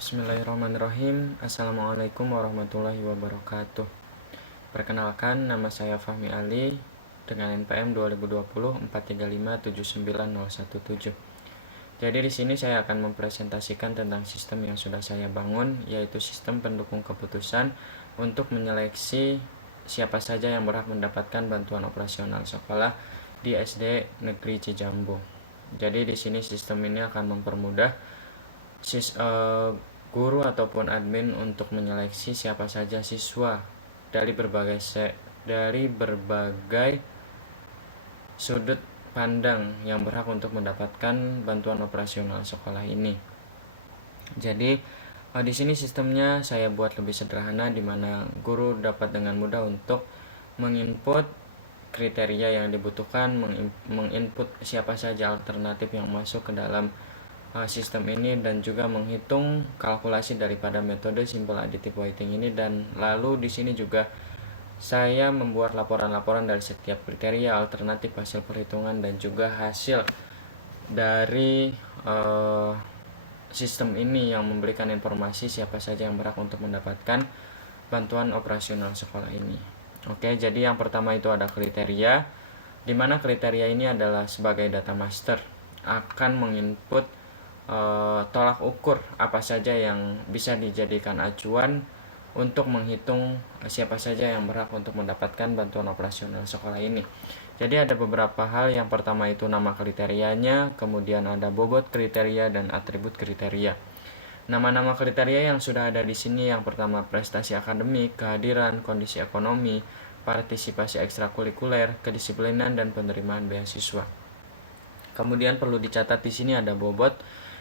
Bismillahirrahmanirrahim. Assalamualaikum warahmatullahi wabarakatuh. Perkenalkan, nama saya Fahmi Ali dengan NPM 2020 4357917. Jadi di sini saya akan mempresentasikan tentang sistem yang sudah saya bangun, yaitu sistem pendukung keputusan untuk menyeleksi siapa saja yang berhak mendapatkan bantuan operasional sekolah di SD Negeri Cijambu. Jadi di sini sistem ini akan mempermudah guru ataupun admin untuk menyeleksi siapa saja siswa dari berbagai sudut pandang yang berhak untuk mendapatkan bantuan operasional sekolah ini. Jadi di sini sistemnya saya buat lebih sederhana, di mana guru dapat dengan mudah untuk menginput kriteria yang dibutuhkan, menginput siapa saja alternatif yang masuk ke dalam sistem ini, dan juga menghitung kalkulasi daripada metode simple additive weighting ini. Dan lalu di sini juga saya membuat laporan-laporan dari setiap kriteria, alternatif, hasil perhitungan, dan juga hasil dari sistem ini yang memberikan informasi siapa saja yang berhak untuk mendapatkan bantuan operasional sekolah ini. Oke, jadi yang pertama itu ada kriteria, di mana kriteria ini adalah sebagai data master akan menginput tolak ukur apa saja yang bisa dijadikan acuan untuk menghitung siapa saja yang berhak untuk mendapatkan bantuan operasional sekolah ini. Jadi ada beberapa hal. Yang pertama itu nama kriterianya, kemudian ada bobot kriteria dan atribut kriteria. Nama-nama kriteria yang sudah ada di sini, yang pertama prestasi akademik, kehadiran, kondisi ekonomi, partisipasi ekstrakurikuler, kedisiplinan, dan penerimaan beasiswa. Kemudian perlu dicatat di sini ada bobot,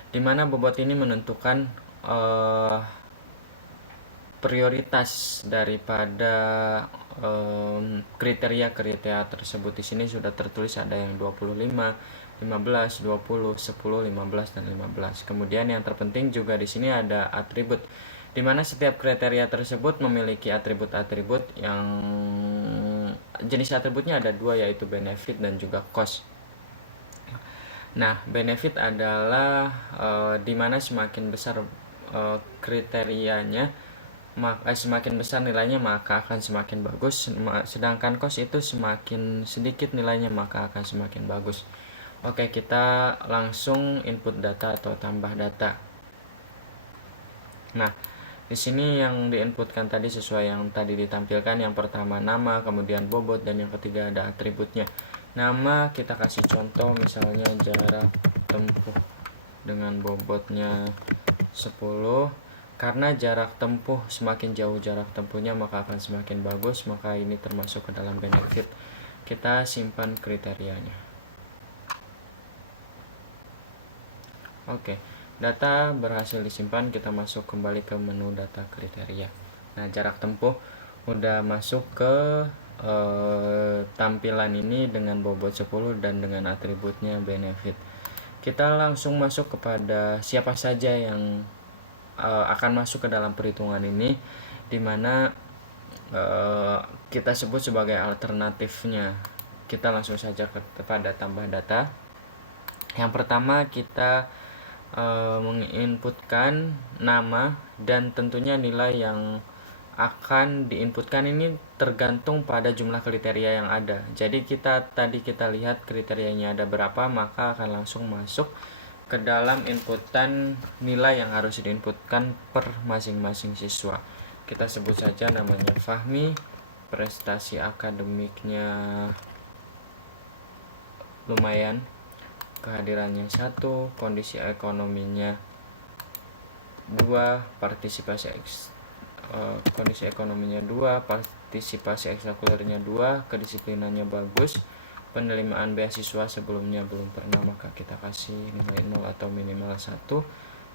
di mana bobot ini menentukan prioritas daripada kriteria-kriteria tersebut. Di sini sudah tertulis ada yang 25, 15, 20, 10, 15, dan 15. Kemudian yang terpenting juga di sini ada atribut, di mana setiap kriteria tersebut memiliki atribut-atribut yang jenis atributnya ada dua, yaitu benefit dan juga cost. Nah, benefit adalah di mana semakin besar kriterianya, semakin besar nilainya maka akan semakin bagus. Sedangkan cost itu semakin sedikit nilainya maka akan semakin bagus. Oke, kita langsung input data atau tambah data. Nah, di sini yang diinputkan tadi sesuai yang tadi ditampilkan. Yang pertama nama, kemudian bobot, dan yang ketiga ada atributnya. Nama kita kasih contoh misalnya jarak tempuh dengan bobotnya 10. Karena jarak tempuh, semakin jauh jarak tempuhnya maka akan semakin bagus, maka ini termasuk ke dalam benefit. Kita simpan kriterianya. Oke, data berhasil disimpan. Kita masuk kembali ke menu data kriteria. Nah, jarak tempuh udah masuk ke tampilan ini dengan bobot 10 dan dengan atributnya benefit. Kita langsung masuk kepada siapa saja yang akan masuk ke dalam perhitungan ini, dimana kita sebut sebagai alternatifnya. Kita langsung saja kepada tambah data. Yang pertama kita menginputkan nama, dan tentunya nilai yang akan diinputkan ini tergantung pada jumlah kriteria yang ada. Jadi kita lihat kriterianya ada berapa, maka akan langsung masuk ke dalam inputan nilai yang harus diinputkan per masing-masing siswa. Kita sebut saja namanya Fahmi, prestasi akademiknya lumayan, kehadirannya 1, kondisi ekonominya 2, kondisi ekonominya 2, partisipasi ekstrakurikulernya 2, kedisiplinannya bagus, penerimaan beasiswa sebelumnya belum pernah maka kita kasih nilai 0 atau minimal 1.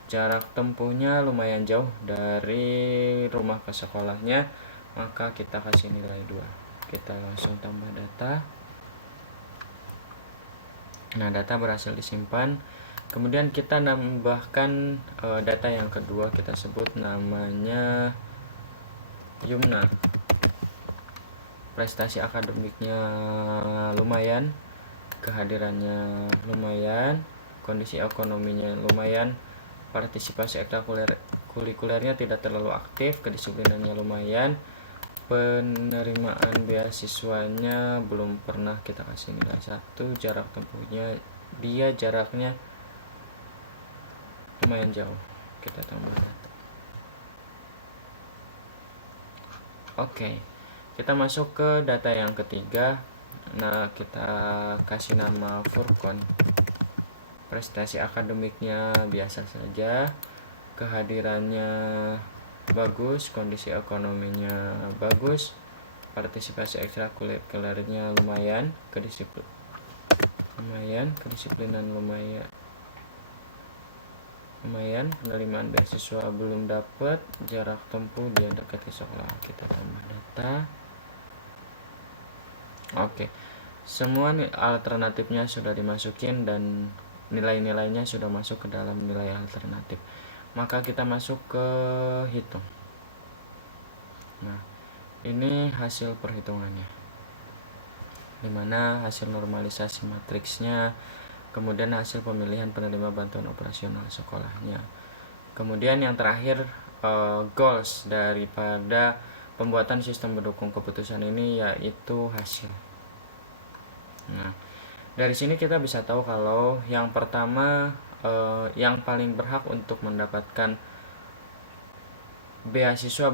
Jarak tempuhnya lumayan jauh dari rumah ke sekolahnya, maka kita kasih nilai 2. Kita langsung tambah data. Nah, data berhasil disimpan. Kemudian kita nambahkan data yang kedua, kita sebut namanya Yumna, prestasi akademiknya lumayan, kehadirannya lumayan, kondisi ekonominya lumayan, partisipasi ekstrakurikulernya tidak terlalu aktif, kedisiplinannya lumayan, penerimaan beasiswanya belum pernah kita kasih nilai 1, jarak tempuhnya dia jaraknya lumayan jauh, kita tambah data. Oke, kita masuk ke data yang ketiga. Nah, kita kasih nama Furqon. Prestasi akademiknya biasa saja, kehadirannya bagus, kondisi ekonominya bagus, partisipasi ekstrakurikulernya lumayan, kedisiplinan lumayan, penerimaan beasiswa belum dapat, jarak tempuh dia dekati sekolah, kita tambah data. Oke, semua alternatifnya sudah dimasukin dan nilai-nilainya sudah masuk ke dalam nilai alternatif. Maka kita masuk ke hitung. Nah, ini hasil perhitungannya, dimana hasil normalisasi matriksnya, kemudian hasil pemilihan penerima bantuan operasional sekolahnya, kemudian yang terakhir goals daripada pembuatan sistem pendukung keputusan ini, yaitu hasil. Nah, dari sini kita bisa tahu kalau yang pertama yang paling berhak untuk mendapatkan beasiswa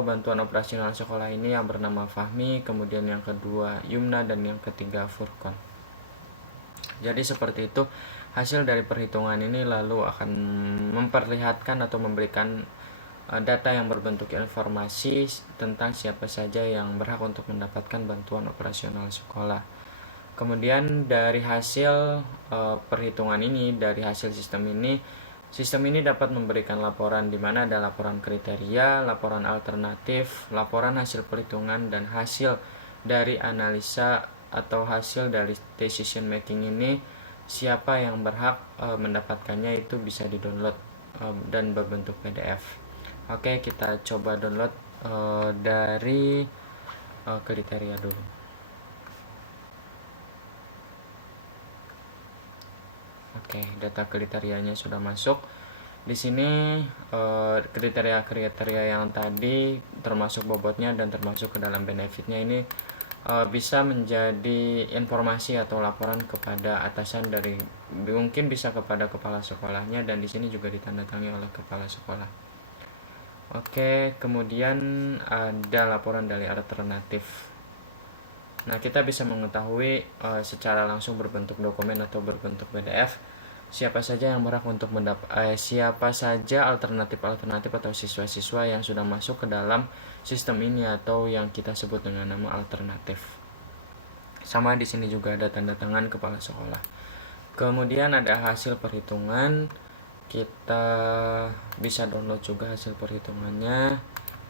bantuan operasional sekolah ini yang bernama Fahmi, kemudian yang kedua Yumna, dan yang ketiga Furqon. Jadi seperti itu hasil dari perhitungan ini lalu akan memperlihatkan atau memberikan data yang berbentuk informasi tentang siapa saja yang berhak untuk mendapatkan bantuan operasional sekolah. Kemudian dari hasil perhitungan ini, dari hasil sistem ini dapat memberikan laporan di mana ada laporan kriteria, laporan alternatif, laporan hasil perhitungan, dan hasil dari analisa atau hasil dari decision making ini siapa yang berhak mendapatkannya itu bisa di-download dan berbentuk PDF. Oke, kita coba download dari kriteria dulu. Oke, data kriterianya sudah masuk. Di sini kriteria yang tadi termasuk bobotnya dan termasuk ke dalam benefitnya ini bisa menjadi informasi atau laporan kepada atasan dari, mungkin bisa kepada kepala sekolahnya, dan di sini juga ditandatangani oleh kepala sekolah. Oke, kemudian ada laporan dari alternatif. Nah, kita bisa mengetahui secara langsung berbentuk dokumen atau berbentuk PDF siapa saja yang berhak untuk siapa saja alternatif atau siswa-siswa yang sudah masuk ke dalam sistem ini atau yang kita sebut dengan nama alternatif. Sama di sini juga ada tanda tangan kepala sekolah. Kemudian ada hasil perhitungan. Kita bisa download juga hasil perhitungannya,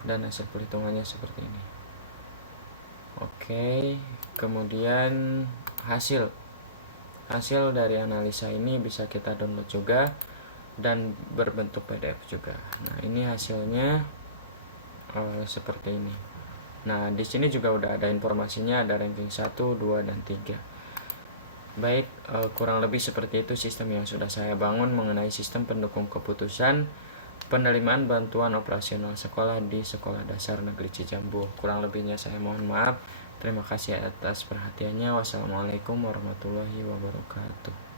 dan hasil perhitungannya seperti ini. Oke, kemudian hasil dari analisa ini bisa kita download juga dan berbentuk PDF juga. Nah, ini hasilnya seperti ini. Nah, di sini juga udah ada informasinya, ada ranking 1, 2, dan 3. Baik, kurang lebih seperti itu sistem yang sudah saya bangun mengenai sistem pendukung keputusan penerimaan bantuan operasional sekolah di Sekolah Dasar Negeri Cijambu. Kurang lebihnya saya mohon maaf. Terima kasih atas perhatiannya. Wassalamualaikum warahmatullahi wabarakatuh.